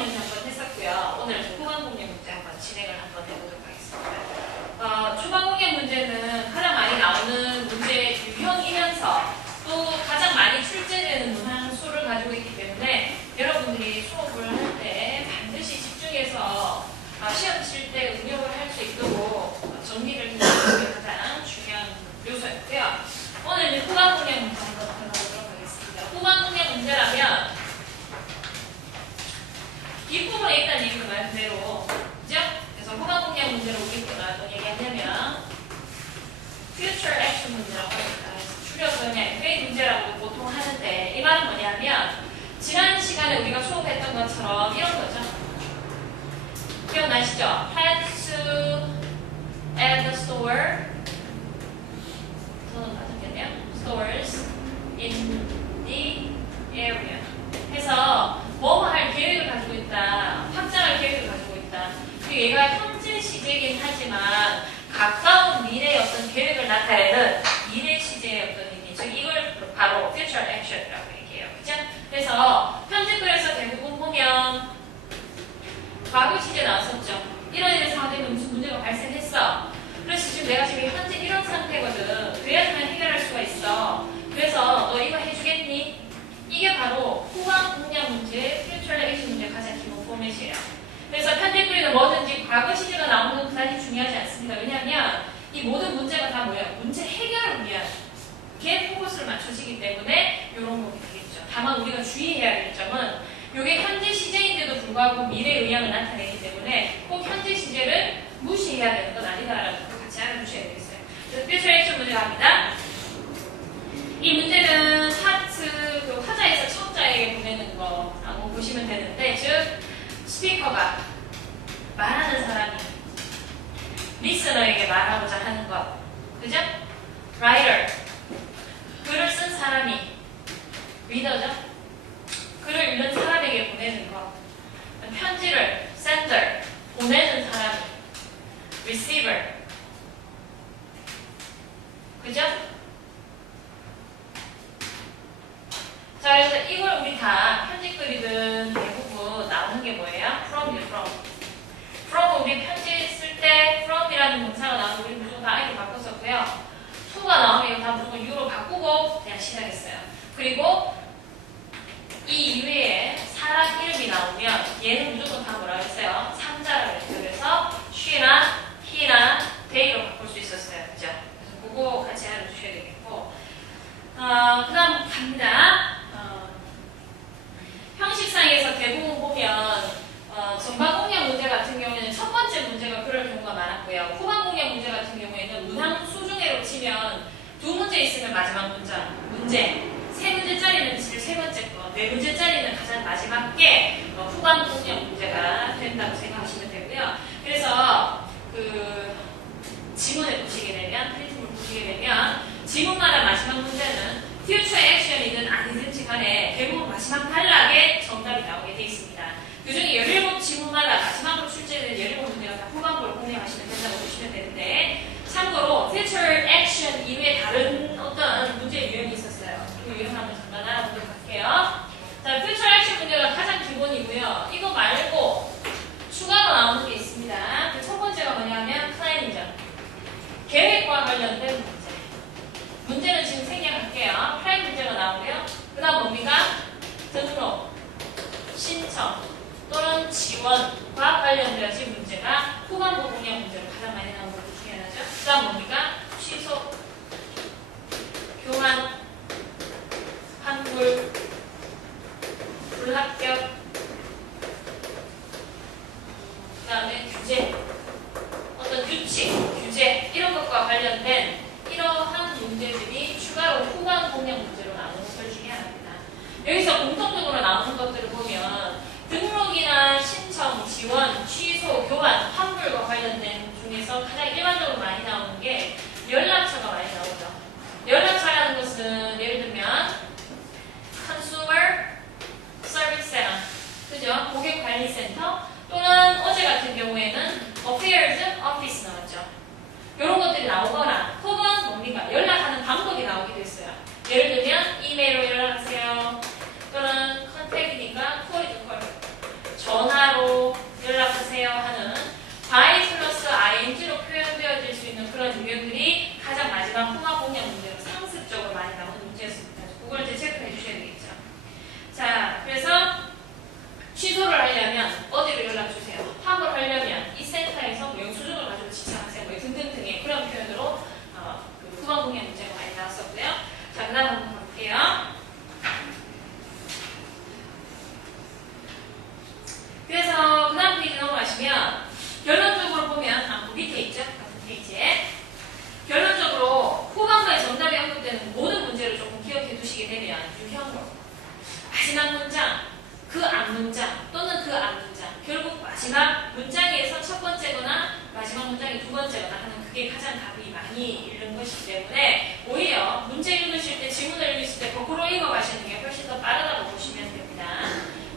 문제 한번 했었고요. 오늘 후반 공략 문제 한번 진행을 한번 해보도록 하겠습니다. 초반 공략 문제는 가장 많이 나오는 문제 유형이면서 또 가장 많이 출제되는 문항수를 가지고 있기 때문에 여러분들이 수업을 할 때 반드시 집중해서 시험 칠 때 응용을 할 수 있도록 정리를 해주는 게 가장 중요한 요소였고요. 오늘 이제 후반 공략 문제 한번 들어보도록 하겠습니다. 후반 공략 문제라면 뒷부분에 있다는 얘기가 말 그대로, 그죠? 그래서 후반 공략 문제로 우리 어떤 얘기하냐면 future action 문제라고 합니다. 줄여서 그냥 FA 문제라고 보통 하는데 이 말은 뭐냐면 지난 시간에 우리가 수업했던 것처럼 이런 거죠. 기억나시죠? Had to at the store. 저는 맞았겠네요. Stores in the area. 해서 뭐뭐 할 계획을 가지고 있다. 확장할 계획을 가지고 있다. 그리고 얘가 현재 시제이긴 하지만 가까운 미래의 어떤 계획을 나타내는 미래 시제의 어떤 의미. 즉 이걸 바로 future action이라고 얘기해요. 그죠? 그래서 현재 글에서 대부분 보면 과거 시제 나왔었죠. 이런 일이 상황되면 무슨 문제가 발생했어. 그래서 지금 내가 지금 현재 이런 상태거든. 그래야지만 해결할 수가 있어. 그래서 너 이거 해주겠니? 이게 바로 후반 공략 문제, future action 문제의 가장 기본 포맷이에요. 그래서 편집글에는 뭐든지 과거 시제가 나오는 건 그다지 중요하지 않습니다. 왜냐하면 이 모든 문제가 다 뭐예요? 문제 해결을 위한 게 포커스를 맞춰지기 때문에 이런 부분이 되겠죠. 다만 우리가 주의해야 될 점은 이게 현재 시제인데도 불구하고 미래의 의향을 나타내기 때문에 꼭 현재 시제를 무시해야 되는 건 아니다라는 걸 같이 알아두셔야 되겠어요. 그래서 future action 문제 갑니다. 이 문제는 하트, 그 화자에서 청자에게 보내는 거라고 보시면 되는데, 즉 스피커가 말하는 사람이 리스너에게 말하고자 하는 것, 그죠? writer, 글을 쓴 사람이 리더죠? 글을 읽는 사람에게 보내는 것. 편지를 sender, 보내는 사람이 receiver, 그죠? 자, 그래서 이걸 우리 다 편집글이든 대부분 나오는 게 뭐예요? from이요, from. from 우리 편지 쓸 때 from이라는 동사가 나오면 우리 무조건 다 I로 바꿨었고요. to가 나오면 이거 다 무조건 U로 바꾸고 그냥 시작했어요. 그리고 이 이외에 사람 이름이 나오면 얘는 무조건 다 뭐라고 했어요? 3자라고 했죠. 그래서 she나 he나 they로 바꿀 수 있었어요. 그죠? 그래서 그거 같이 알아주셔야 되겠고. 그 다음 갑니다. 형식상에서 대부분 보면 전반 공략 문제 같은 경우에는 첫 번째 문제가 그럴 경우가 많았고요. 후반 공략 문제 같은 경우에는 문항 수중에로 치면 두 문제 있으면 마지막 문제, 세 문제짜리는 제일 세 번째 거, 네 문제짜리는 가장 마지막 게 후반 공략 문제가 된다고 생각하시면 되고요. 그래서 그 지문을 보시게 되면, 프린트를 보시게 되면 지문마다 마지막 문제는 future action이든 아니든지 간에 대부분 마지막 단락에 정답이 나오게 되어 있습니다. 그 중에 17지문마다 마지막으로 출제된 17문제가 다 후반부를 공략하시면 된다고 보시면 되는데, 참고로 future action 이외에 다른 어떤 문제 유형이 있었어요. 그 유형 한번 잠깐 알아보도록 할게요. 자, future action 문제가 가장 기본이고요. 이거 말고 추가로 나오는 게 있습니다. 그 첫 번째가 뭐냐면 플랜이죠. 계획과 관련된 문제. 문제는 지금 생략할게요. 플랜 문제가 나오고요. 그 다음 뭡니까? 등록, 신청 또는 지원과 관련되어진 문제가 후반부 공략 문제로 가장 많이 나오는 것 중에 하나죠. 그 다음 뭡니까? 취소, 교환, 환불, 불합격, 그 다음에 규제, 어떤 규칙, 규제 이런 것과 관련된 이러한 문제들이 추가로 후반 공략 문제로 나오는 것들 중에 하나입니다. 여기서 공통적으로 나오는 것들을 보면 등록이나 신청, 지원, 취소, 교환, 환불과 관련된 중에서 가장 일반적으로 많이 나오는 게 연락처가 많이 나오죠. 연락처라는 것은 예를 들면 Consumer Service Center, 그죠? 고객관리센터 또는 어제 같은 경우에는 Affairs Office 나왔죠. 이런 것들이 나오거나 혹은 뭡니까? 연락하는 방법이 나오기도 했어요. 예를 들면 이메일로 연락하세요. 또는 앞문장 또는 그 앞문장, 결국 마지막 문장에서 첫 번째거나 마지막 문장이 두 번째거나 하는 그게 가장 답이 많이 읽는 것이기 때문에 오히려 문제 읽으실 때, 지문을 읽으실 때 거꾸로 읽어가시는 게 훨씬 더 빠르다고 보시면 됩니다.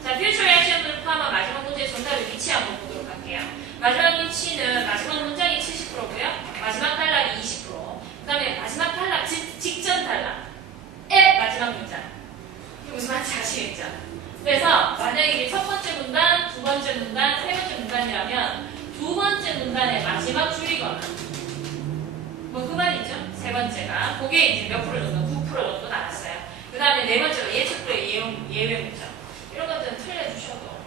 자, future action을 포함한 마지막 문제의 정답의 위치 한번 보도록 할게요. 마지막 위치는 마지막 문장이 70%고요. 마지막 단락이 20%. 그 다음에 마지막 단락, 직전 단락의 마지막 문장. 이게 무슨 말인지 아시겠죠? 그래서 만약에 이게 첫 번째 문단, 두 번째 문단, 세 번째 문단이라면 두 번째 문단의 마지막 줄이거나 뭐 그 말이죠. 세 번째가 그게 이제 몇 프로 정도? 9% 정도 나왔어요. 그 다음에 네 번째가 예측부의 예외 문장. 이런 것들은 틀려주셔도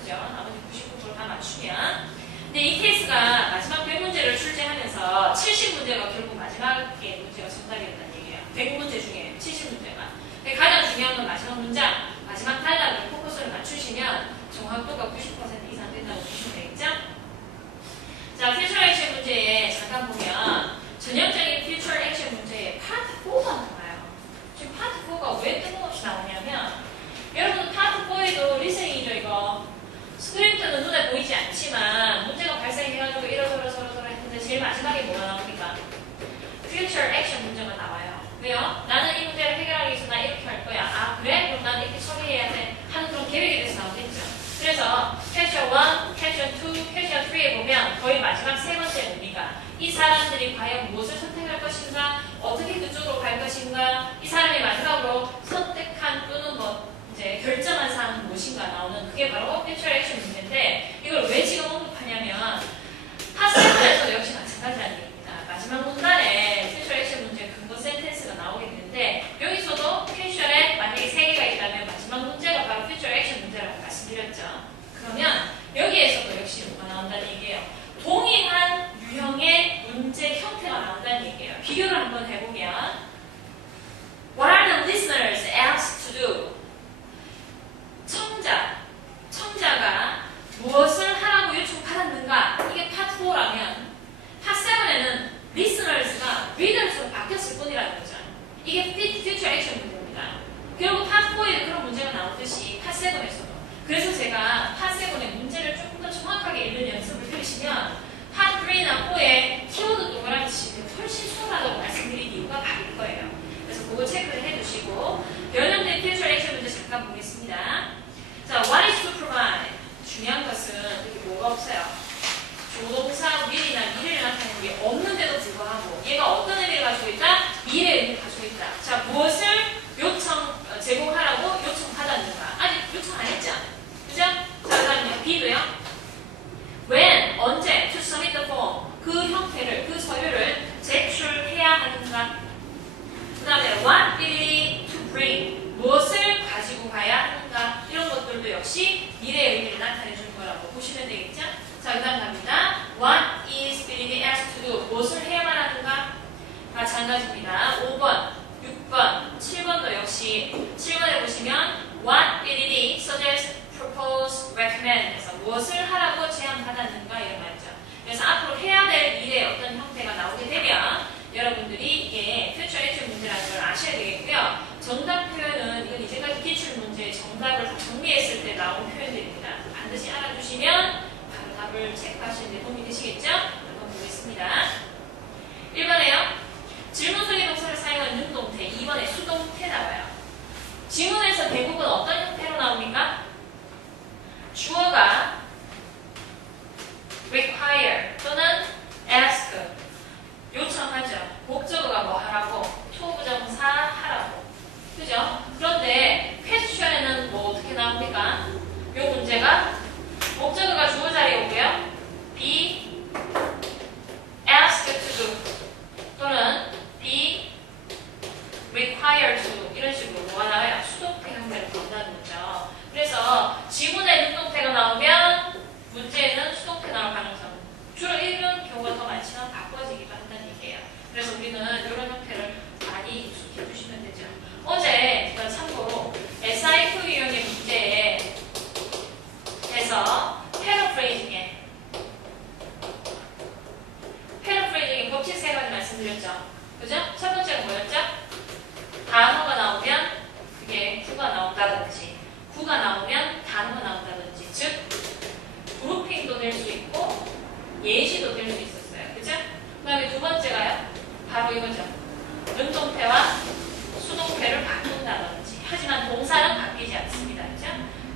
그죠? 나머지 99% 다 맞추면. 근데 이 케이스가 마지막 100문제를 출제하면서 70문제가 결국 마지막에 문제가 정답이었다는 얘기예요. 100문제 중에 70문제가. 가장 중요한 건 마지막 문장, 마지막 단락을 포커스를 맞추시면 정확도가 90% 이상 된다고 보시면 되겠죠? 자, future action 문제에 잠깐 보면 전형적인 future action 문제에 파트 4가 나와요. 지금 파트 4가 왜 뜬금없이 나오냐면 여러분 파트 4에도 리스닝이죠 이거. 스크립트는 눈에 보이지 않지만 문제가 발생해가지고 이러저러 했는데 제일 마지막에 뭐가 나옵니까? future action 문제가 나와요. 왜요? 나는 이 문제를 해결하기 위해서 나 이렇게 할 거야. 아 그래? 그럼 나는 이렇게 처리해야 돼. 하는 그런 계획에 대해서 나오겠죠. 그래서 퀘스천 1, 퀘스천 2, 퀘스천 3에 보면 거의 마지막 세 번째 뭡니까? 이 사람들이 과연 무엇을 선택할 것인가? 어떻게 그쪽으로 갈 것인가? 이 사람이 마지막으로 선택한 또는 뭐 이제 결정한 사항은 무엇인가 나오는 그게 바로 future action 문제인데 이걸 왜 지금 언급하냐면 파스에서도 역시 마찬가지라는 얘기입니다. 마지막 문단에 future action 문제 근거 센텐스가 나오겠는데 여기서도 퀘스천에 만약에 3개가 있다면 마지막 문제가 바로 future action 문제라고 말씀드렸죠. 그러면 여기에서도 역시 뭐가 나온다는 얘기예요. 동일한 유형의 문제 형태가 나온다는 얘기예요. 비교를 한번 해보면 What are the listeners asked to do? 청자가 무엇을 하라고 요청받았는가? 이게 파트 4라면 파트 7에는 listeners가 readers로 바뀌었을 뿐이라는 거죠. 이게 future action 문제입니다. 결국 파트 4에도 그런 문제가 나오듯이 파트 7에서도. 그래서 제가 파트 7의 문제를 조금 더 정확하게 읽는 연습을 들으시면 파트 3나 4에 키워드 동그라미 치시면 훨씬 수월하다고 말씀드린 이유가 바로 이거예요. 그래서 그거 체크를 해두시고 변형된 future action 문제 잠깐 보겠습니다. 자, what is to provide? 중요한 것은 여기 뭐가 없어요. 조동사 will이나 미래를 나타내는 게 없는데도 불구하고 얘가 어떤 의미를 가지고 있다? 미래의 의미를 가지고 있다. 자, 무엇을 제공하라고 요청받았는가? 아직 요청 안 했죠? 그죠? 자, 그 다음에 B도요. When, 언제, to submit the form. 그 형태를, 그 서류를 제출해야 하는가? 그 다음에 what ability to bring. 무엇을 가지고 가야 하는가? 이런 것들도 역시 미래의 의미를 나타내 주는 거라고 보시면 되겠죠? 자, 그 다음 갑니다. What is being asked to do? 무엇을 해야만 하는가? 마찬가지입니다. 5번, 6번, 7번도 역시 7번에 보시면 What ability suggest, propose, recommend 에서 무엇을 하라고 제안받았는가 이런 말이죠. 그래서 앞으로 해야 될 미래의 어떤 형태가 나오게 되면 여러분들이 이게 future action 문제라는 걸 아셔야 되겠고요. 정답 표현은 이건 이제까지 기출 문제의 정답을 다 정리했을 때 나온 표현들입니다. 반드시 알아두시면 바로 답을 체크하시는 데 도움이 되시겠죠? 한번 보겠습니다. 1번에요. 질문 속의 동사를 사용한 능동태, 2번에 수동태 나와요. 지문에서 대부분 어떤 형태로 나옵니까? 주어가 require 또는 ask 요청하죠. 목적어가 뭐 하라고? 투부정사 하라고. 그죠? 그런데 퀘스천에는 뭐 어떻게 나옵니까? 이 문제가 목적어가 주어 자리에 오고요. be asked to do 또는 be required to do 이런 식으로 뭐가 나와요? 수동태 형태로 나온다는 거죠. 그래서 지문에 능동태가 나오면 문제에는 수동태 나올 가능성 주로 이런 경우가 더 많지만 바꿔지기도 한다는 얘기예요. 그래서 우리는 이런 형태를 많이 익숙해 두시면 되죠. 어제 제가 참고로 SIQ 유형의 문제에서 패러프레이징의 법칙 세 가지 말씀드렸죠. 그죠? 첫 번째가 뭐였죠? 단어가 나오면 그게 구가 나온다든지 구가 나오면 단어가 나온다든지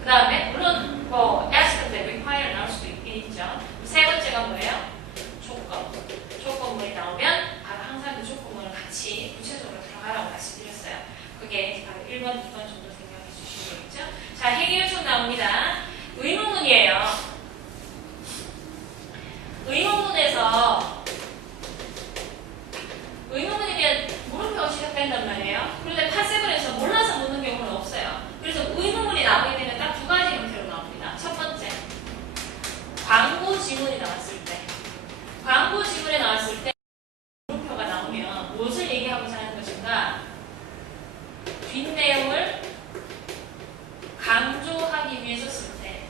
다음에 물론 뭐 ask인데 require 나올 수도 있긴 있죠. 세 번째가 뭐예요? 조건. 조건문이 나오면 바로 항상 그 조건문을 같이 구체적으로 들어가라고 말씀드렸어요. 그게 바로 1번, 2번 정도 생각해 주시면 되겠죠. 자, 행위 요청 나옵니다. 의문문이에요. 의문문에서 의문문이면 물음표가 시작된단 말이에요. 그런데 파세븐에서 몰라서 묻는 경우는 없어요. 그래서 의문문이 나오게 되면 딱 두 가지 형태로 나옵니다. 첫 번째, 광고 지문이 나왔을 때. 광고 지문에 나왔을 때 물음표가 나오면 무엇을 얘기하고자 하는 것인가? 뒷내용을 강조하기 위해서 쓸 때.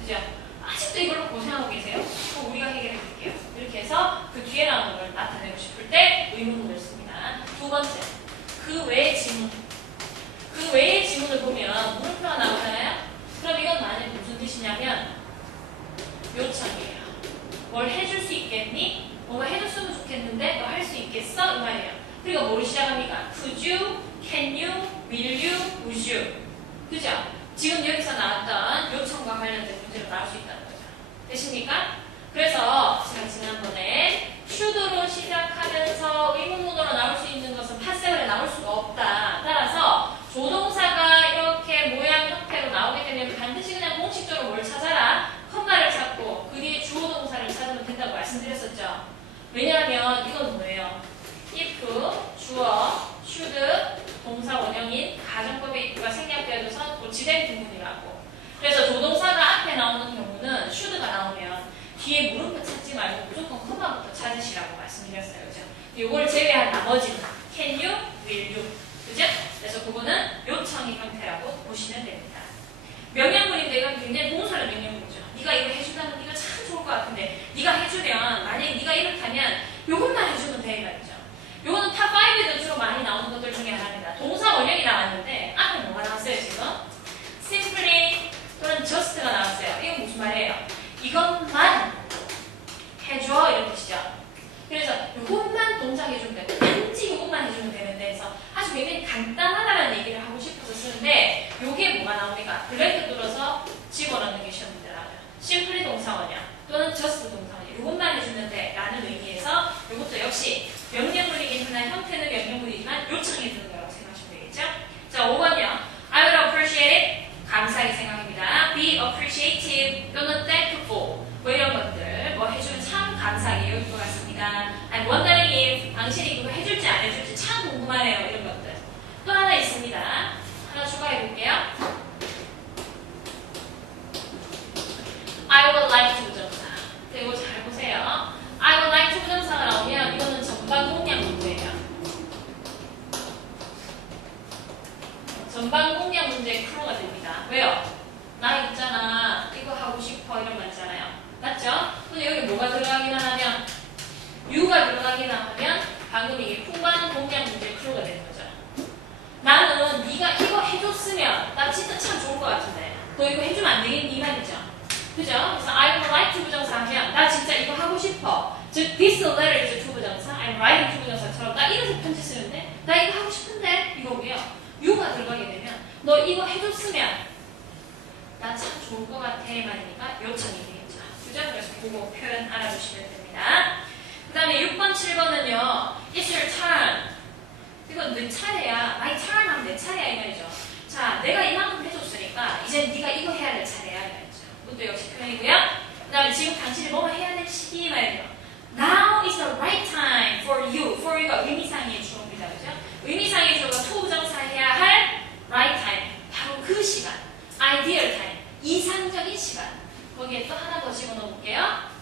그죠? 아직도 이걸로 고생하고 계세요? 그럼 우리가 해결해 드릴게요. 이렇게 해서 그 뒤에 나오는 걸 나타내고 싶을 때 의문문을 씁니다. 두 번째, 그 외의 지문. 그 외의 지문을 보면 물음표가 나오잖아요? 그럼 이건 만약에 무슨 뜻이냐면 요청이에요. 뭘 해줄 수 있겠니? 뭔가 해줬으면 좋겠는데 너 할 수 있겠어? 이 말이에요. 그리고 뭐로 시작합니까? Could you? Can you? Will you? Would you? 그죠? 지금 여기서 나왔던 요청과 관련된 문제로 나올 수 있다는 거죠. 되십니까? 그래서 제가 지난번에 should로 시작하면서 의문문으로 나올 수 있는 것은 파세븐에 나올 수가 없다. 따라서 조동사가 이렇게 모양 형태로 나오게 되면 반드시 그냥 공식적으로 뭘 찾아라? 컴마를 찾고 그 뒤에 주어 동사를 찾으면 된다고 말씀드렸었죠. 왜냐하면 이건 뭐예요? if, 주어, should, 동사 원형인 가정법의 if가 생략되어져서 고치된 구문이라고. 그래서 조동사가 앞에 나오는 경우는 should가 나오면 뒤에 물음표 찾지 말고 무조건 컴마부터 찾으시라고 말씀드렸어요. 그죠? 이걸 제외한 나머지는 can you, will you. 그죠? 그래서 그거는 요청의 형태라고 보시면 됩니다. 명령문인데 이건 굉장히 공손한 명령문이죠. 네가 이거 해준다면 네가 참 좋을 것 같은데 네가 해주면 만약에 네가 이렇다면 요것만 해주면 돼 말이죠. 요거는 탑5에도 주로 많이 나오는 것들 중에 하나입니다. 동사 원형이 나왔는데 앞에 뭐가 나왔어요 지금? simply 또는 just가 나왔어요. 이건 무슨 말이에요? 이것만 해줘 이런 뜻이죠. 그래서 요것만 동작해주면 되고 단지 요것만 해주면 되는데 해서 아주 굉장히 간단하다는 얘기를 하고 싶어서 쓰는데 요게 뭐가 나옵니까? 블랙을 뚫어서 집어넣는 게 시험 문제 나와요. simply 동사 원형 또는 just 동사 원형 요것만 해주면 돼 라는 의미에서 요것도 역시 명령문이긴 하나 형태는 명령문이지만 요청해주는 거라고 생각하시면 되겠죠? 자 5번이요. I will appreciate it. 감사하게 생각합니다. Be appreciative 또는 thankful 뭐 이런 것들 뭐 해주면 참 감사하게 여길 것 같습니다. I'm wondering if 당신이 그거 해줄지 안 해줄지 참 궁금하네요. 이런 것들. 또 하나 있습니다. 하나 추가해 볼게요. I would like to 부정사. 이거 잘 보세요. I would like to 부정사가 나오면 이거는 전반 공략 문제예요. 전반 공략 문제의 크로가 됩니다. 왜요? 나 있잖아. 이거 하고 싶어. 이런 말 있잖아요. 맞죠? 근데 여기 뭐가 들어가기만 하면 you가 들어가기만 하면 방금 이게 후반 공략 문제의 크로가 되는 거죠. 나는 네가 이거 해줬으면 나 진짜 참 좋을 것 같은데 너 이거 해주면 안 되겠니? 이 말이죠. 그죠? 그래서 I would like to 부정사 하면 나 진짜 이거 하고 싶어. 즉 this letter is to 부정사 I'm writing to 부정사처럼 나 이래서 편지 쓰는데 나 이거 하고 싶은데 이거고요. you가 들어가게 되면 너 이거 해줬으면 나 참 좋을 것 같아 말이니까 요청이 되겠죠. 그죠? 그래서 그거 표현 알아두시면 됩니다. 그 다음에 6번, 7번은요. It's your turn. 이건 내 차례야. My turn 하면 내 차례야 이 말이죠. 자, 내가 이만큼 해줬으니까 이제 네가 이거 해야 될 차례야 이 말이죠. 이것도 역시 표현이고요. 그 다음에 지금 당신이 뭐뭐 해야 될 시기 말이죠. Now is the right time for you. for you가 의미상의 주어입니다. 그죠? 의미상의 주어가 to 부정사해야 할 right time. 바로 그 시간. ideal time. 이상적인 시간. 거기에 또 하나 더 집어넣어 볼게요.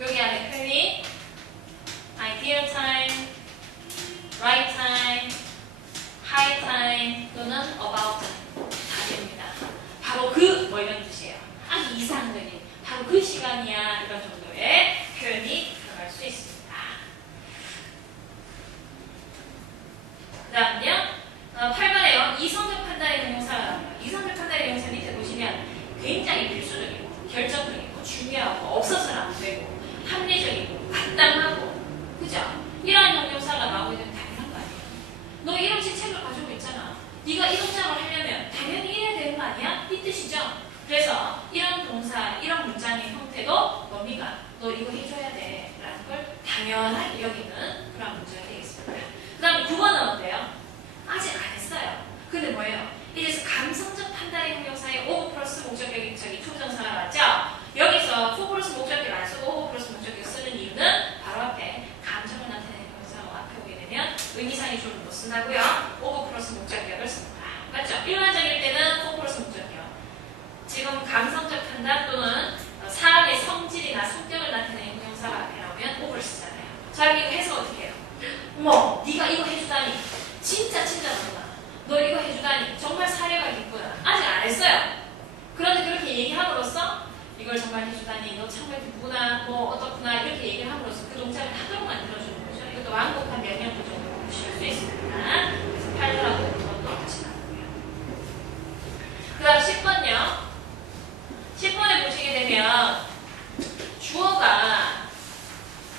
여기 안에 표현이 ideal time, right time, high time 또는 about time 다 됩니다. 바로 그 뭐 이런 뜻이에요. 아주 이상적인 바로 그 시간이야 이런 정도의 표현이 들어갈 수 있습니다. 그 다음요 8번에요. 이성적 판단의 명사가 나와요. 이성적 판단의 명사 밑에 보시면 굉장히 필수적이고 결정적이고 중요하고 없어서는 안 되고 합리적이고 마땅하고 그죠? 이러한 형용사가 나오게 되면 당연한 거 아니에요. 너 이런 직책을 가지고 있잖아. 그랬잖아. 네가 이 동작을 하려면 당연히 해야 되는 거 아니야? 이 뜻이죠. 그래서 이런 동사, 이런 문장의 형태도 뭡니까? 너 이거 해줘야 돼 라는 걸 당연하게 여기는 그런 문장이 되겠습니다. 그 다음에 9번은 어때요? 아직 안 했어요. 근데 뭐예요? 이제서 감성적 판단의 형용사의 오브 플러스 목적격이 투부정사가 나왔죠? 여기서 투 플러스 목적격 안 쓰고 오브 플러스 목적격 쓰는 이유는 바로 앞에 감정을 나타내는 형용사가 앞에 오게 되면 의미상의 주어를 못 쓴다고요? 오브 플러스 목적격을 씁니다. 맞죠? 일반적일 때는 오브 플러스 목적격. 지금 감성적 판단 또는 사람의 성질이나 성격을 나타내는 형용사가 앞에 나오면 오브를 쓰잖아요. 자, 이거 해서 어떻게 해요? 어머, 네가 이거 해주다니. 진짜 너구나. 너 이거 해주다니. 정말 사례가 있구나. 아직 안 했어요. 그런데 그렇게 얘기함으로써 이걸 정말 해주다니. 너 정말 기쁘구나. 뭐 어떻구나. 이렇게 얘기를 함으로써 그 동작을 하도록 만들어주는 거죠. 이것도 완곡한 명령 구조로 보실 수 있습니다. 그래서 8번하고 9번도 같이 나오고요. 그 다음 10번요. 10번에 보시게 되면 주어가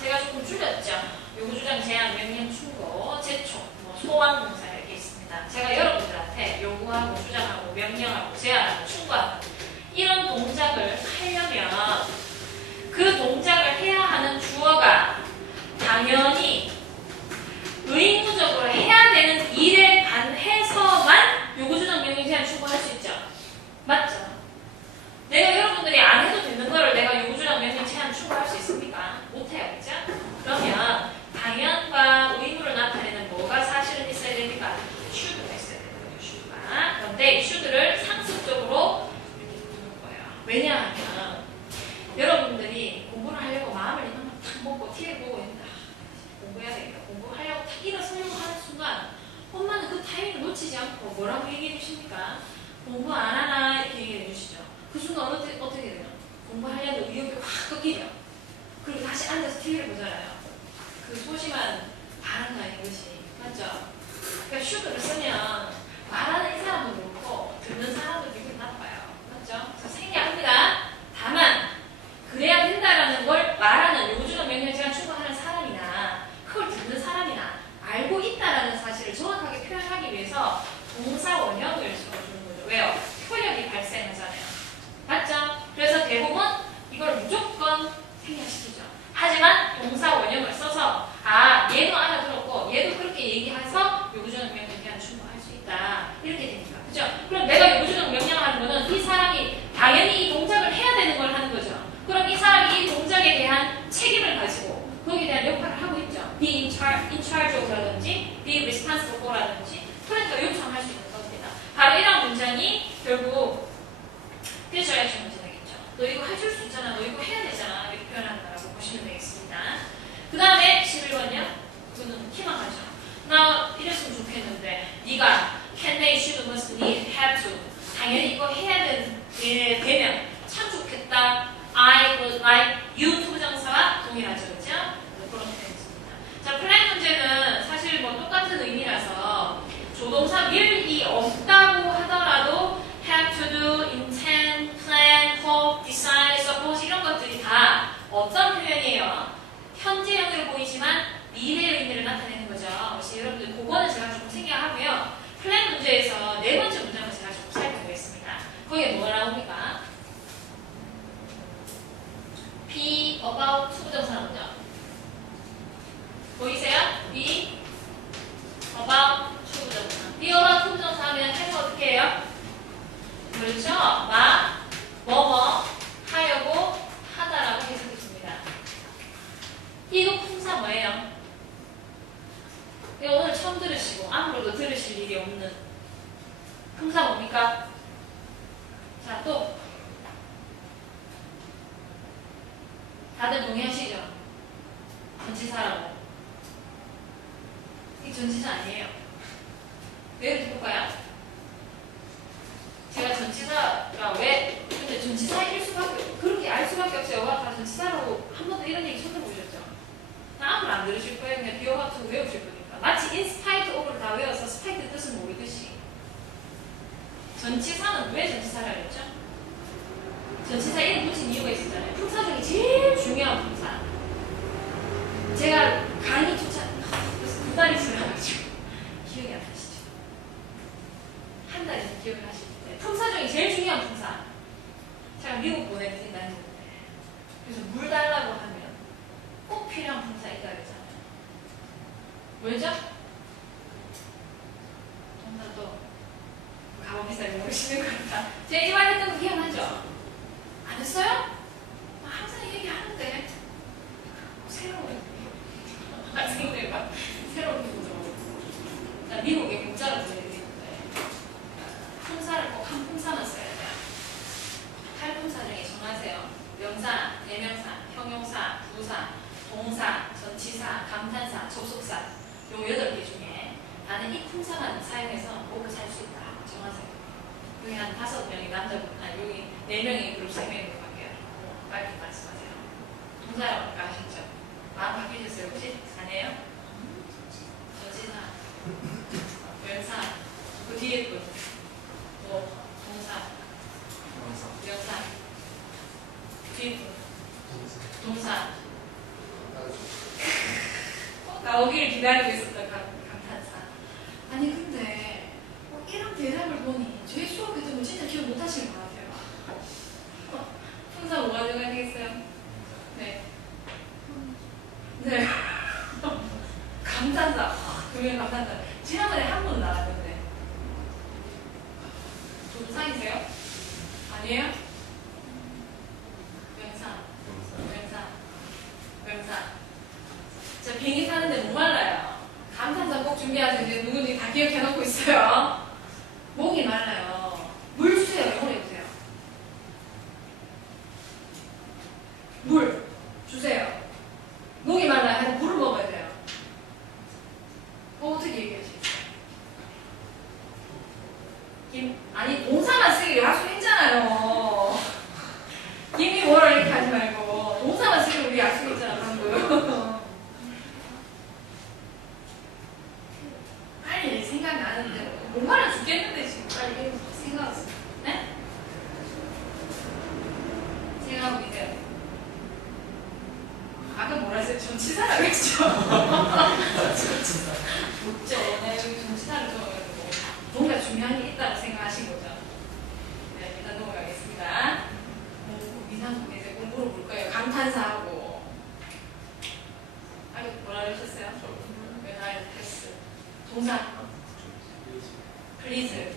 제가 조금 줄였죠. 요구주장, 제한, 명령, 충고, 제촉, 소환 동사 이렇게 있습니다. 제가 여러분들한테 요구하고, 주장하고, 명령하고, 제한하고, 충고하고 이런 동작을 하려면 그 동작을 해야 하는 주어가 당연히 의무적으로 해야 되는 일에 반해서만 요구주장, 명령, 제한, 충고할 수 있죠. 맞죠? 내가 여러분들이 안 해도 되는 거를 내가 요구주장, 명령, 제한, 충고할 수 있습니까? 못해요. 그죠? 그러면 당연과 의무를 나타내는 뭐가 사실은 있어야 됩니까? should가 있어야 되는 거예요. should가. 그런데 이 should를 상습적으로 이렇게 부르는 거예요. 왜냐하면 여러분들이 공부를 하려고 마음을 이만큼 탁 먹고 TV를 보고 있는데 공부해야 되겠다. 공부하려고 탁 일어서려고 하는 순간 엄마는 그 타이밍을 놓치지 않고 뭐라고 얘기해 주십니까? 공부 안 하나 이렇게 얘기해 주시죠. 그 순간 어떻게 돼요? 공부하려는 의욕이 확 꺾이죠. 그리고 다시 앉아서 TV를 보잖아요. 그 소심한 반응가 이것이 맞죠? 그러니까 should를 쓰면 말하는 이 사람도 그렇고 듣는 사람도 기분이 나빠요. 맞죠? 그래서 생략합니다. 다만 그래야 된다라는 걸 말하는 요구주장, 명령, 제한, 충고하는 사람이나 그걸 듣는 사람이나 알고 있다라는 사실을 정확하게 표현하기 위해서 동사 원형을 써주는 거죠. 왜요? 효력이 발생하잖아요. 맞죠? 그래서 대부분 이걸 무조건 생략시키죠. 하지만 동사 원형을 써서 얘도 알아들었고 얘도 그렇게 얘기해서 요구주장, 명령에 대한 충고할 수 있다. 이렇게 됩니다. 그죠? 그럼 내가 요구주장, 명령하는 거는 이 사람이 당연히 이 동작을 해야 되는 걸 하는 거죠. 그럼 이 사람이 이 동작에 대한 책임을 가지고 거기에 대한 역할을 하고 있죠. be in charge of라든지 be responsible for라든지 그러니까 요청할 수 있는 겁니다. 바로 이런 문장이 결국 future action 문제 되겠죠. 너 이거 해줄 수 있잖아. 너 이거 해야 되잖아. 이렇게 표현하는 거라고 보시면 되겠습니다. 그 다음에 11번이요. 그거는 희망하죠. 나 이랬으면 좋겠는데 네가 can, may, should, must, need, have to 당연히 이거 해야 되면 참 좋겠다. I would like you 투부정사와 동일하죠. 그렇죠? 그런 표현입니다. 자, 플랜 문제는 사실 뭐 똑같은 의미라서 조동사 will이 없다고 하더라도 have to do, intend, plan, hope, decide, suppose 이런 것들이 다 어떤 표현이에요? 현재형으로 보이지만 미래의 의미를 나타내는 거죠. 그래서 여러분들 그거는 제가 조금 생략하고요. 플랜 문제에서 네 번째 문장을 제가 조금 살펴보겠습니다. 거기에 뭐가 나옵니까? be about 투부정사 나오죠. 보이세요? be about 투부정사. be about 투부정사 하면 해서 어떻게 해요? 그렇죠? 뭐뭐 하려고 하다라고 해석이 됩니다. 이거 품사 뭐예요? 이거 오늘 처음 들으시고 앞으로도 들으실 일이 없는 품사 뭡니까? 자, 또 다들 동의하시죠? 전치사라고. 이 전치사 아니에요. 왜 이렇게 볼까요? 제가 전치사가 왜 근데 전치사일 수밖에 그렇게 알 수밖에 없어요. 다 전치사로 한 번도 이런 얘기 처음 들어보셨죠? 아무도 안 들으실 거예요. 그냥 비어가지고 외우실 거니까. 마치 in spite of를 다 외워서 spite 뜻은 모르듯이. 전치사는 왜 전치사라고 했죠? 전치사 이름 붙인 이유가 있었잖아요. 품사 중에 제일 중요한 품사. 제가 강의 조차 그래서 두 달이 지나가지고 기억이 안 나시죠? 기억을 하실 때. 품사 중에 제일 중요한 품사. 제가 미국 보내드린다는 건데. 그래서 물 달라고 하면 꼭 필요한 품사 있다 그랬잖아요. 왜죠? 동사도 가방 비싸게 모르시는 거니까. 제가 이 말 했던 거 기억나죠? 안 했어요? 항상 얘기하는데 새로운 학생들과 새로운 구조. 미국에 문자로 보내드리는데 품사를 꼭 한 품사만 써야 돼요. 8품사 중에 정하세요. 명사, 대명사, 형용사, 부사, 동사, 전치사, 감탄사, 접속사 요 8개 중에 나는 이 품사만 사용해서 먹고 살 수 있다. 정하세요. 여기 한 5명이 남자분, 여기 4명이 그룹 3명이 바뀌어요. 빨리 말씀하세요. 동사라고 아까 하셨죠? 마음 바뀌셨어요 혹시? 아니에요? 전치사, 명사, 그 뒤에 분, 동사, 명사, 뒤에 분, 동사. 나오기를 기다리고 있었던 감탄사. 아니 근데 이런 대답을 보니 저희 수업 같은 거 진짜 기억 못 하시는 것 같아요. 품사 뭐가 들어가야 되겠어요? 네. 네. 감탄사. 분명 감탄사. 지난번에 한 분 나왔는데. 동상이세요? 아니에요? 명사. 자, 비행기 타는데 목말라요. 감탄사 꼭 준비하세요. 이제 누군지 다 기억해놓고 있어요. 목이 말라요. 물 주세요. 영어로 해보세요. 물 주세요. 목이 말라요. 하여튼 물을 먹어야 돼요. 어떻게 얘기하시겠어요? 아니 동사만 쓰기로 약속했잖아요. 김이 뭐라 이렇게 하지 말고 동사만 쓰기로 우리 약속했잖아 방금. 빨리 생각나는데 못 말아 죽겠는데 지금 빨리 생각하세요. 네? 생각하고 계세요. 아까 뭐라 했어요? 전치사라고 했죠? 전치사. 못죠. 네, 여기 전치사를 적어가지고 뭔가 중요한 게 있다고 생각하신 거죠. 네, 일단 넘어가겠습니다. 이상하게 이제 공부를 볼 거예요. 감탄사하고. 아니, 뭐라 하셨어요? 왜 나를 패스? 동사. please.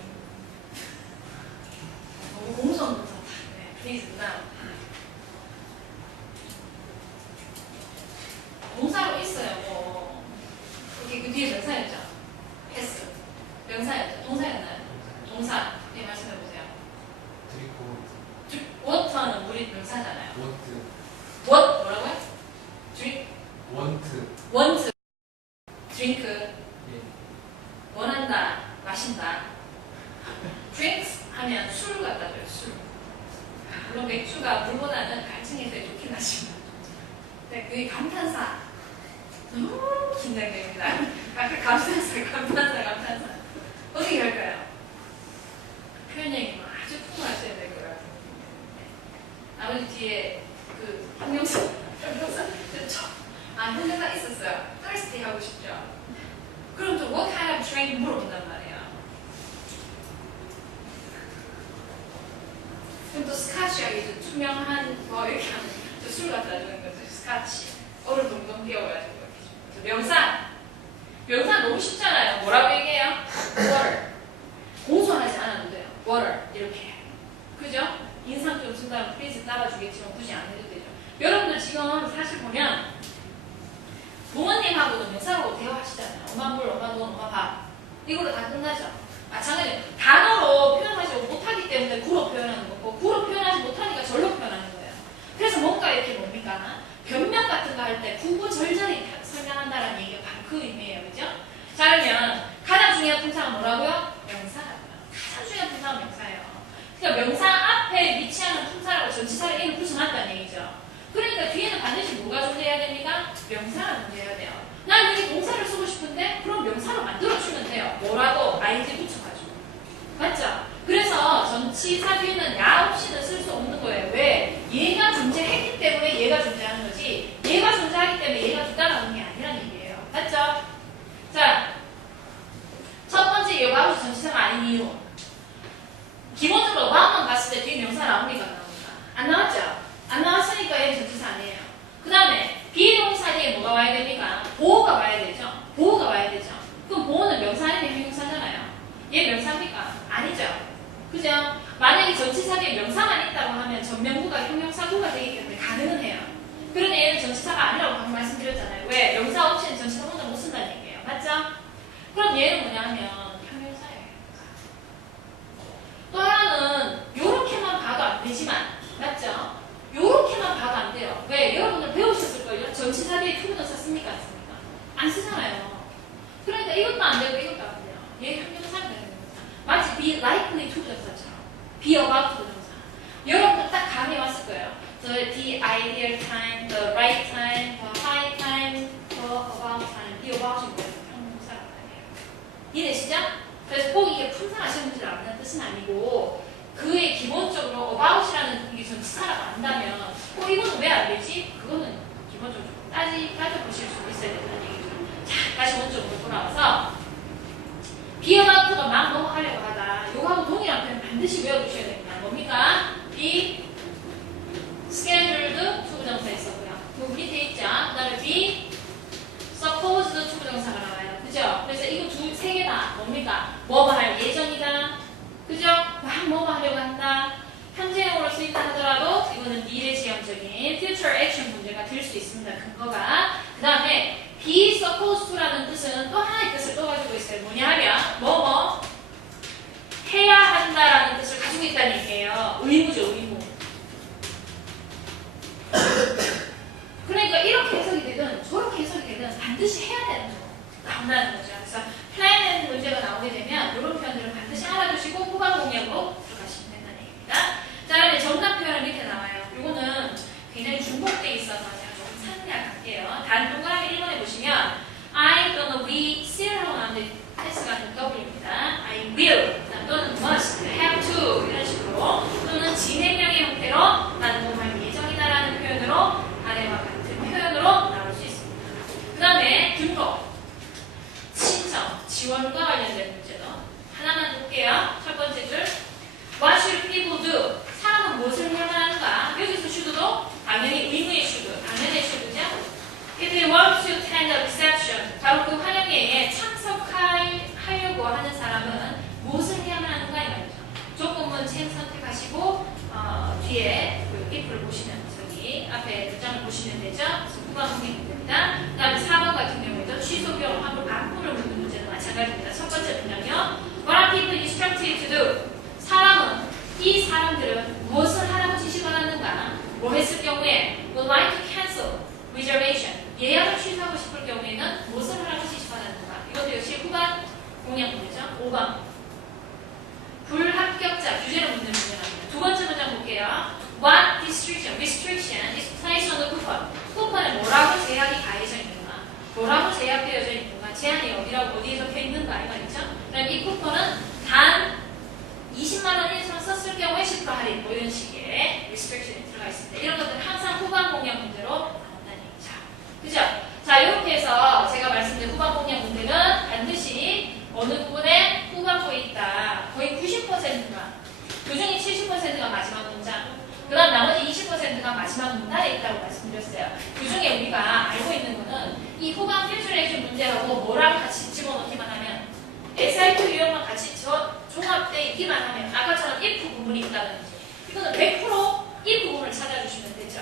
너무 공손 동사다. 네, please. 동사로 있어요. 뭐 이렇게 그 뒤에 명사였죠. 패스. 명사였죠. 동사였나요? 동사. 네, 말씀해 보세요. 워터는 우리 명사잖아요. what 뭐라고요? drink. want. drink. 원한다. 마신다. drinks 하면 술 갖다 줘요. 술. 물론 맥주가 물보다는 갈증이 더 좋긴 하지만. 네, 그게 감탄사. 너무 긴장됩니다. 아까 감탄사. 어떻게 할까요? 표현력이 아주 풍부하셔야 될 것 같아요. 나머지 뒤에 그 형용사 그렇죠? 형용사 있었어요. thirsty 하고 싶죠? 그럼 또 what kind of drink 물어본단 말이에요. 그럼 또 스카치하기 투명한 거 이렇게 하면 술 갖다 주는 거죠. 스카치. 얼음 동동 띄워가지고 명사. 명사 너무 쉽잖아요. 뭐라고 얘기해요? water. 공손하지 않아도 돼요. water 이렇게. 그죠? 인상 좀 쓴다면 please 따라주겠지만 굳이 안 해도 되죠. 여러분들 지금 사실 보면 부모님하고도 명사로 대화하시잖아요. 엄마 물, 엄마 돈, 엄마 밥. 이걸로 다 끝나죠. 마찬가지로 단어로 표현하지 못하기 때문에 구로 표현하는 거고 구로 표현하지 못하니까 절로 표현하는 거예요. 그래서 뭔가 이렇게 뭡니까? 변명 같은 거 할 때 구구절절히 설명한다는 얘기가 바로 그 의미예요. 그죠? 자, 그러면 가장 중요한 품사가 뭐라고요? 명사라고요. 가장 중요한 품사가 명사예요. 그러니까 명사 앞에 위치하는 품사라고 전치사를 이름 붙여놨다는 얘기죠. 그러니까 뒤에는 반드시 뭐가 존재해야 됩니까? 명사가 존재해야 돼요. 난 여기 동사를 쓰고 싶은데 그럼 명사로 만들어주면 돼요. 뭐라고? ing 붙여가지고. 맞죠? 그래서 전치사 뒤에는 야 없이는 쓸 수 없는 거예요. 왜? 얘가 존재했기 때문에 얘가 존재하는 거지 얘가 존재하기 때문에 얘가 뒤따라오는 게 아니라는 얘기예요. 맞죠? 자, 첫 번째 얘가 전치사가 아닌 이유. 기본적으로 aboute만 봤을 때 뒤에 명사 나옵니까? 안 나옵니까? 안 나왔죠? 안 나왔으니까 얘는 전치사 아니에요. 그 다음에 비동사 뒤에 뭐가 와야 됩니까? 보호가 와야 되죠? 보호가 와야 되죠? 그럼 보호는 명사 아니면 형용사잖아요. 얘 명사입니까? 아니죠? 그죠? 만약에 전치사 뒤에 명사만 있다고 하면 전명구가 형용사구가 되기 때문에 가능은 해요. 그런데 얘는 전치사가 아니라고 방금 말씀드렸잖아요. 왜? 명사 없이는 전치사 혼자 못 쓴다는 얘기예요. 맞죠? 그럼 얘는 뭐냐면 형용사예요. 또 하나는 요렇게만 봐도 안 되지만 맞죠? 요렇게만 봐도 안 돼요. 왜? 여러분들 배우셨을걸요? 전치사 뒤에 투부정사 씁니까? 안 씁니까? 안 쓰잖아요. 그러니까 이것도 안 되고 이것도 안 돼요. 얘 형용사가 되는 겁니다. 마치 be likely 투부정사처럼 be about 투부정사. 여러분들 딱 감이 왔을 거예요. The ideal time, the right time, the high time, the about time. be about이 뭐예요? 형용사란 말이에요. 이해되시죠? 그래서 꼭 이게 품사가 시험 문제를 안다는 뜻은 아니고 그의 기본적으로 about이라는 이게 전치사라고 안다면 이거는 왜 안 되지? 그거는 기본적으로 따져보실 수 있어야 된다는 얘기죠. 자, 다시 원점으로 돌아와서 be about가 막 넘어가려고 하다. 요거하고 동일한 표현 반드시 외워두셔야 됩니다. 뭡니까? be scheduled 투부정사 있었고요. 그 밑에 있죠? 그 다음에 be supposed 투부정사가 나와요. 그죠? 그래서 이거 세 개 다 뭡니까? 뭐뭐 할 예정이다. 그죠? 막 뭐뭐 하려고 한다. 현재형으로 쓰인다 하더라도 이거는 미래지향적인 future action 문제가 될 수 있습니다. 근거가. 그 다음에 be supposed to라는 뜻은 또 하나의 뜻을 또 가지고 있어요. 뭐냐 하면 뭐뭐 해야 한다라는 뜻을 가지고 있다는 얘기예요. 의무죠, 의무. 그러니까 이렇게 해석이 되든 저렇게 해석이 되든 반드시 해야 되는 거 나온다는 거죠. 그래서 플랜 문제가 나오게 되면 이런 표현들을 반드시 알아두시고 후반 공략으로 들어가시면 된다는 얘기입니다. 자, 그다음에 정답 표현은 밑에 나와요. 이거는 굉장히 중복돼 있어서 제가 조금 상세할게요. 다른 동그라미 1번에 보시면 I 또는 we, still 하고 나오는데 S가 W입니다. I will 또는 must, have to 이런 식으로 또는 진행형의 형태로 나는 뭐할 예정이다라는 표현으로 아래와 같은 표현으로 나올 수 있습니다. 그 다음에 등록, 신청, 지원과 관련된 문제도 하나만 볼게요. 첫 번째 줄 What should people do? 사람은 무엇을 해야만 하는가? 여기서 should도 당연히 의무의 should, 당연히 should죠. If you want to attend a reception, 바로 그 환영회에 참석하려고 하는 사람은 무엇을 해야만 하는가 이 말이죠. 조건문 선택하시고 뒤에 그 if를 보시면 저기 앞에 문장을 보시면 되죠. 그래서 후반 문제입니다. 그 다음에 4번 같은 경우에도 취소 비용 함으로 바꿈을 묻는 문제도 마찬가지입니다. 첫 번째 문장이요. What are people instructed to do? 이 사람들은 무엇을 하라고 지시받았는가? 뭐 했을 경우에 would like to cancel reservation 예약을 취소하고 싶을 경우에는 무엇을 하라고 지시받았는가? 이것도 역시 후반 공략 문제죠. 5번 불합격자 주제로 묻는 문제입니다. 두 번째 문장 볼게요. What restriction is placed on the coupon? 쿠폰에 뭐라고 제약이 가해져 있는가? 뭐라고 제약되어져 있는가? 제한이 어디에 적혀 있는가? 이 말이죠. 그럼 이 쿠폰은 단 20만 원 이상 썼을 경우에 10% 할인 뭐 이런 식의 restriction이 들어가 있습니다. 이런 것들은 항상 후반 공략 문제로 나온다는 얘기죠. 그죠? 자, 이렇게 해서 제가 말씀드린 후반 공략 문제는 반드시 어느 부분에 후반부에 있다. 거의 90%가 그중에 70%가 마지막 문장 그 다음 나머지 20%가 마지막 문단에 있다고 말씀드렸어요. 그중에 우리가 알고 있는 거는 이 후반 퓨처레이션 문제하고 뭐랑 같이 집어넣기만 하면 SIT 유형만 같이 종합되어 있기만 하면 아까처럼 if 부분이 있다든지 이거는 100% if 부분을 찾아주시면 되죠.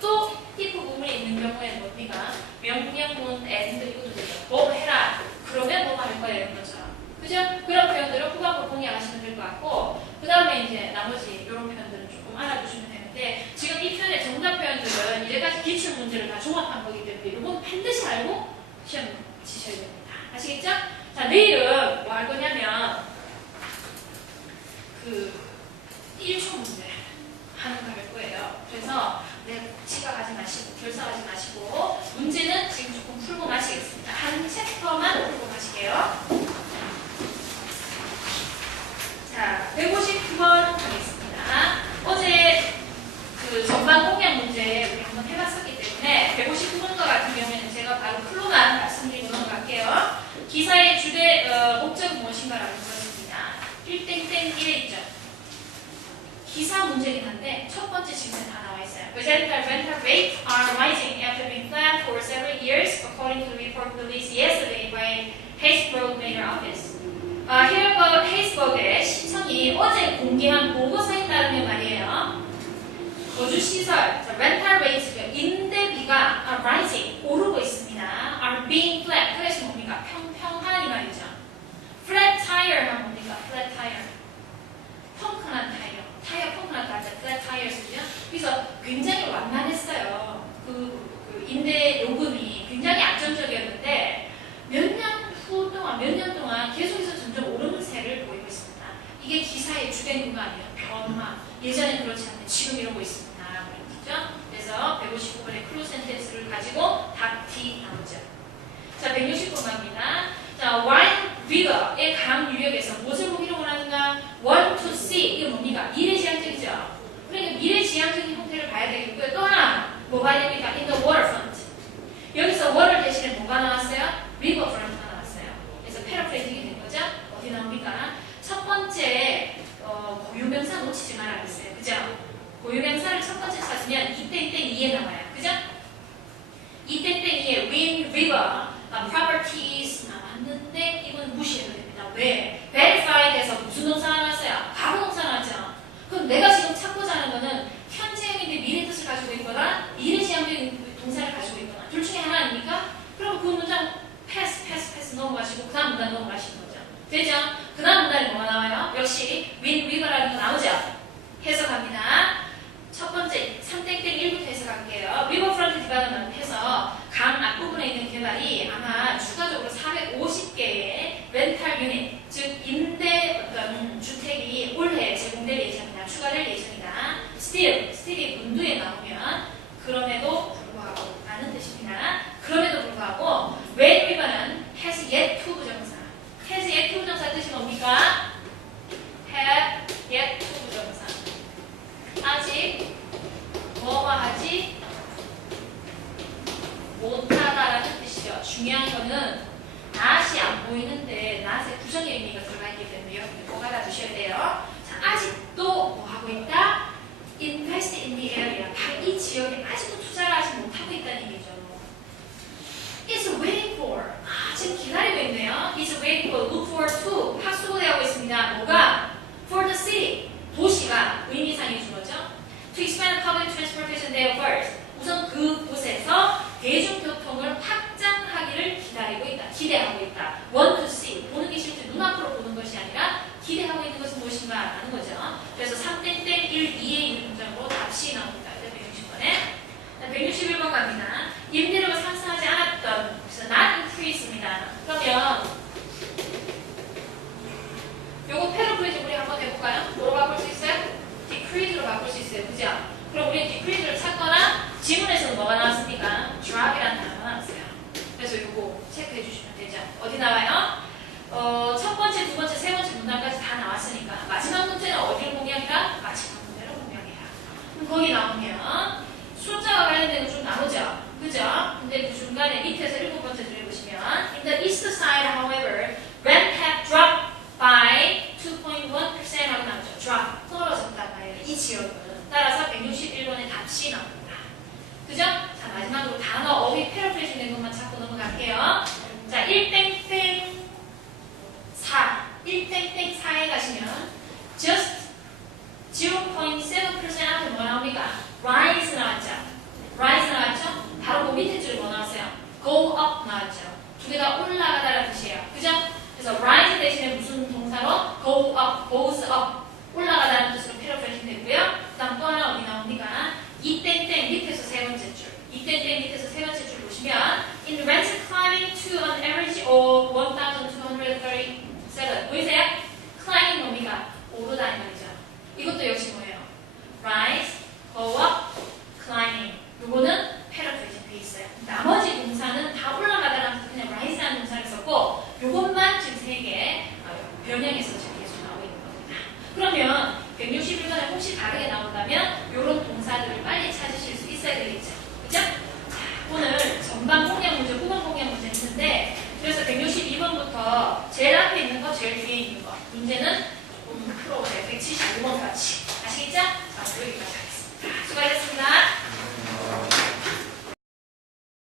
또 if 부분이 있는 경우에는 뭡니까? 명령문 and 이것도 되죠. 뭐 해라. 그러면 뭐 할 거예요. 이런 것처럼. 그죠? 그런 표현들을 후반부로 공략하시면 될 것 같고 그 다음에 이제 나머지 이런 표현들은 조금 알아두시면 되는데 지금 이 편의 정답 표현들은 이제까지 기출 문제를 다 종합한 거기 때문에 이건 반드시 알고 시험 치셔야 됩니다. 아시겠죠? 자, 내일은 뭐 할 거냐면 그 1초 문제 하는 거 할 거예요. 그래서 지각하지 마시고 결사하지 마시고 문제는 지금 조금 풀고 마시겠습니다. 한 챕터만 풀고 마실게요. 자, 159번 가겠습니다. 어제 그 전반 공략 문제 우리 한번 해봤었기 때문에 159번과 같은 경우에는 제가 바로 풀로만 말씀드리고 넘어갈게요. 기사의 주대 목적은 무엇인가라는 것입니다. 1땡땡 1에 있죠. 기사 문제긴 한데 첫 번째 질문에 다 나와 있어요. Rental rates are rising after being flat for several years, according to the report released yesterday by Haysbrook Mayor Office. 헤이스버그의 시청이 어제 공개한 보고서에 따르면 말이에요. 거주시설, rental rates, 임대비가 are rising, 오르고 있습니다. are being flat, 그래서 뭡니까? 평평한 이 말이죠. flat tire는 뭡니까? flat tire. 펑크난 타이어 펑크난 타이어, flat tires 죠. 그래서 굉장히 완만했어요. 그 임대 요금이 굉장히 안정적이었는데 몇 년 동안 계속해서 점점 오르는세를 보이고 있습니다. 이게 기사의 주된 구간이에요. 변화. 예전엔 그렇지 않는데 지금 이러고 있습니다. 그렇죠? 그래서 159번의 클로즈 센텐스를 가지고 답 D 나오죠. 자, 160번 갑니다. 자, Wine River의 강 유역에서 무엇을 보기로 원하는가? Want to see. 이게 뭡니까? 미래지향적이죠. 그러니까 미래지향적인 형태를 봐야 되겠고요. 또 하나, 뭐 봐야 됩니까? In the waterfront. 여기서 water 대신에 뭐가 나왔어요? riverfront가 나왔어요. 그래서 패러프레이징이 된 거죠. 어디 나옵니까? 첫 번째 고유명사 놓치지 말아야겠어요. 그죠? 고유명사를 첫 번째 찾으면 이땡땡이에 나와요. 그죠? 이땡땡이에 wind, river, properties 나왔는데 이건 무시해도 됩니다. 왜? verify 돼서 무슨 동사가 나왔어요? 과거 동사 나왔죠. 그럼 내가 지금 찾고자 하는 거는 현재형인데 미래 뜻을 가지고 있거나 미래지향적인 동사를 가지고 있거나 둘 중에 하나 아닙니까? 그럼 그 문장 패스 넘어가시고 그 다음 문단 넘어가시는 거죠. 되죠? 그 다음 문단에 뭐가 나와요? 역시 wind, river라는 거 나오죠? 해석합니다. 첫 번째 3땡땡 1부터 해석할게요. riverfront development 해서 강 앞부분에 있는 개발이 아마 추가적으로 450개의 렌탈 유닛, 즉 임대 어떤 주택이 올해 제공될 예정이다. 추가될 예정이다. still이 문두에 나오면 그럼에도 불구하고 라는 뜻입니다. 그럼에도 불구하고 when river는 has yet to 부정사. has yet to 부정사 뜻이 뭡니까? have yet to 부정사. 아직 뭐뭐 하지 못하다라는 뜻이죠. 중요한 거는 not이 안 보이는데 not에 부정의 의미가 들어가 있기 때문에 여러분들 꼭 알아두셔야 돼요. 자, 아직도 뭐 하고 있다? invest in the area. 이 지역에 아직도 투자를 하지 못하고 있다는 얘기죠. is waiting for. 지금 기다리고 있네요. is waiting for, look forward to. 학수고대하고 있습니다. 뭐가? for the city. 도시가 의미상의 주어죠. to expand public transportation there first. 우선 그곳에서 대중교통을 확장하기를 기대하고 있다. want to see. 보는 게 실제 눈앞으로 보는 것이 아니라 기대하고 있는 것은 무엇인가 라는 거죠. 그래서 3땡땡 1, 2에 있는 문장으로 답시 나옵니다. 160번에. 161번 갑니다. 임대료가 상승하지 않았던, 그래서 not increase입니다. 그러면 요거 패러프레이즈 우리 한번 해볼까요? 뭐로 바꿀 수 있어요? decrease로 바꿀 수 있어요. 그죠? 그럼 우리 decrease를 찾거나 지문에서는 뭐가 나왔습니까? drop이라는 단어가 나왔어요. 그래서 요거 체크해 주시면 되죠. 어디 나와요? 첫 번째, 두 번째, 세 번째 문단까지 다 나왔으니까 마지막 문제는 어디를 공략이라? 마지막 문제를 공략해라. 그럼 거기 나오면 숫자와 관련된 거 좀 나오죠? 그죠? 근데 그 중간에 밑에서 7번째 들어보시면 In the east side, however, rent had dropped by 2.1% 하고 나오죠. drop, 떨어졌단 말이에요. 이 지역은. 따라서 161번의 답시 나옵니다. 그죠? 자, 마지막으로 단어, 어휘, 패러프레이징 된 것만 찾고 넘어갈게요. 자, 1땡땡 4. 1땡땡 4에 가시면 just 0.7% 앞에 뭐가 나옵니까? rise 나왔죠? rise 나왔죠? 바로 그 밑에 줄에 뭐 나왔어요? go up 나왔죠? 두 개 다 올라가다라는 뜻이에요. 그죠? 그래서 rise 대신에 무슨 동사로? go up, goes up. 올라가다는 뜻으로 패러프레이징 되고요. 그 다음 또 하나 어디 나옵니까? 이땡땡 밑에서 세 번째 줄. 이땡땡 밑에서 세 번째 줄 보시면 In rent climbing to an average of 1,237. 보이세요?